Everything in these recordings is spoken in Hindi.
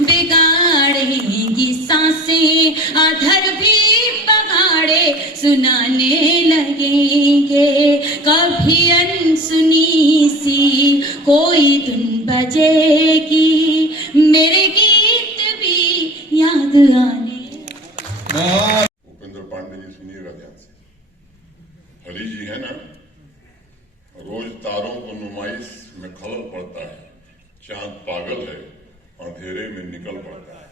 बिगाड़ेंगी सांसें, अधर भी पगाड़े सुनाने लगेंगे। कभी अनसुनी सी कोई धुन बजेगी, मेरे गीत भी याद आने। भूपेंद्र पांडे जी सुनिएगा ध्यान से। हरी जी है ना, रोज तारों को नुमाइश में खलल पड़ता है, चांद पागल है अंधेरे में निकल पड़ता है।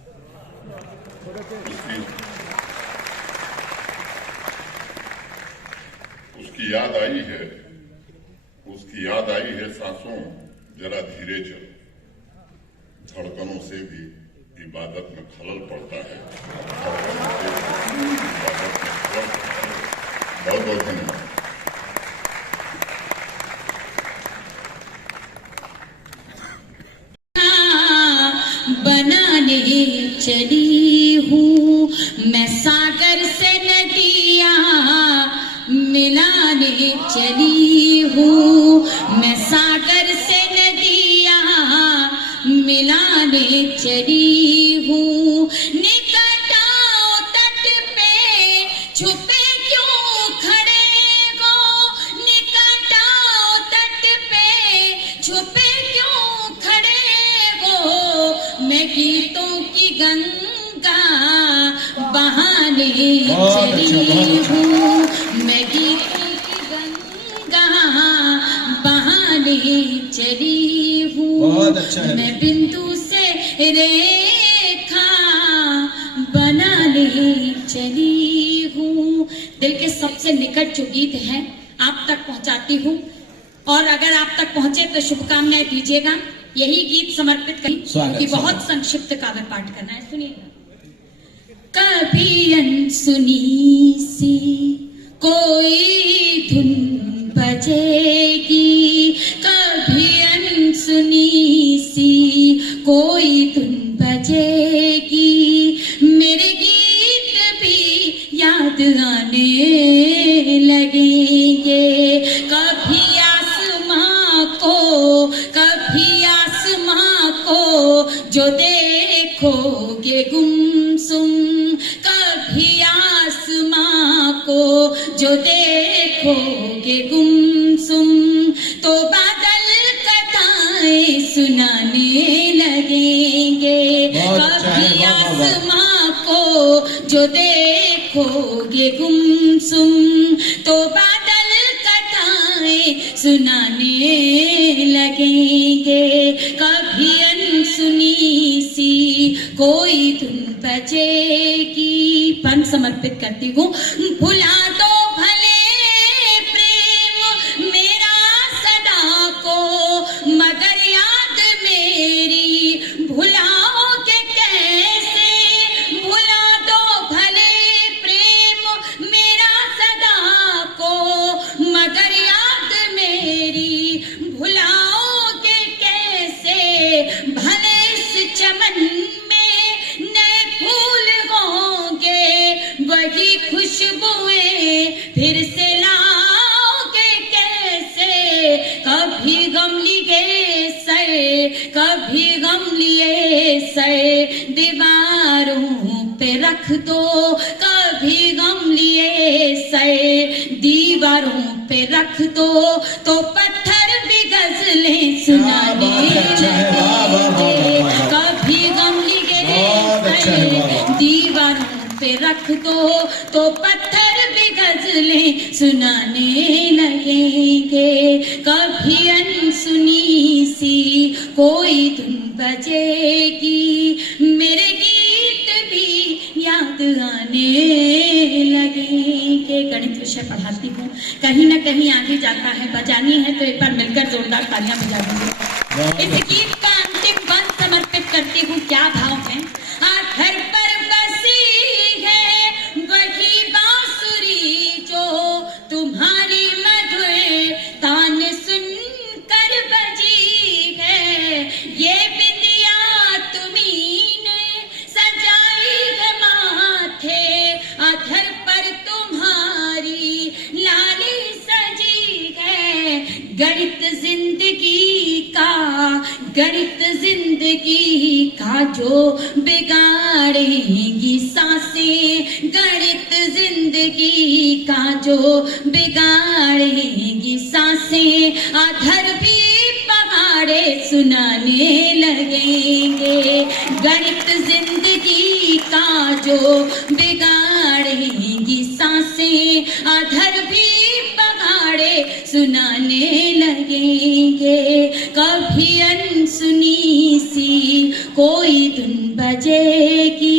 उसकी याद आई है सांसों जरा धीरे चल, धड़कनों से भी इबादत में खलल पड़ता है, धड़कनों से भी इबादत में खलल पड़ता है। बहुत बहुत धन्यवाद। बनाने चली हूँ मैं सागर से नदियाँ मिलाने चली हूँ, मैं सागर से नदियाँ मिलाने चली हूँ। निकट आओ तट पे छुपे क्यों खड़े हो, निकट आओ तट पे छुपे क्यों खड़े हो। मैं गीतों की गंगा बहाने चली हूँ, मैं गीतों की गंगा बहाने चली हूँ। मैं बिंदु से रेखा बनाने चली हूँ। दिल के सबसे निकट जो गीत है आप तक पहुंचाती हूँ, और अगर आप तक पहुंचे तो शुभकामनाएं दीजिएगा। यही गीत समर्पित करें क्योंकि बहुत संक्षिप्त काव्य पाठ करना है। सुनिएगा। कभी अनसुनी सी कोई धुन बजेगी, कभी अनसुनी सी कोई धुन बजेगी, मेरे गीत भी याद आने लगेंगे। कभी आसमां को जो देखोगे गुमसुम, कभी आसमां को जो देखोगे गुमसुम, तो बादल कथाएं सुनाने लगेंगे। कभी आसमां को जो देखोगे गुमसुम, तो बादल कथाएं सुनाने लगेंगे। कभी अनसुनी सी कोई धुन बजेगी। पन समर्पित करती हूँ। भुला दो भले प्रेम मेरा सदा को, मगर याद मेरी भुलाओगे कैसे। भुला दो भले प्रेम मेरा सदा को, मगर याद मेरी भुलाओगे कैसे। भले इस चमन में नए फूल होंगे, वही खुशबुएं फिर से लाओगे कैसे। कभी गम लिए सर दीवारों पे रख दो, कभी गम लिए सर दीवारों पे रख दो, तो पत्थर भी गजलें सुनाने लगेंगे। कभी गम लिए सर दीवारों पे रख दो, तो पत्थर भी गजलें सुनाने लगेंगे। कभी अनसुनी सी कोई धुन बजेगी, मेरे गीत भी याद आने लगेंगे। गणित विषय पढ़ाती हूँ, कहीं ना कहीं आगे जाता है। बजानी है तो एक बार मिलकर जोरदार तालियां बजा दीजिए। इस गीत का अंतिम बंद समर्पित करती हूँ। क्या भाव है। आखिर पर बसी है वही बांसुरी जो तुम्हारी मधुर तान सुनकर बजी है। ये बिंदिया तुम्हीं ने सजाई है माथे, अधर पर तुम्हारी लाली सजी है। गणित जिंदगी का गणित जो बिगाड़ेगी सांसें, गणित जिंदगी का जो बिगाड़ेगी सांसें, आधर भी पहाड़े सुनाने लगेंगे। गणित जिंदगी का जो बिगाड़ेगी सांसें, आधर भी पहाड़े सुनाने लगेंगे। कभी अनसुनी सी कोई धुन बजेगी,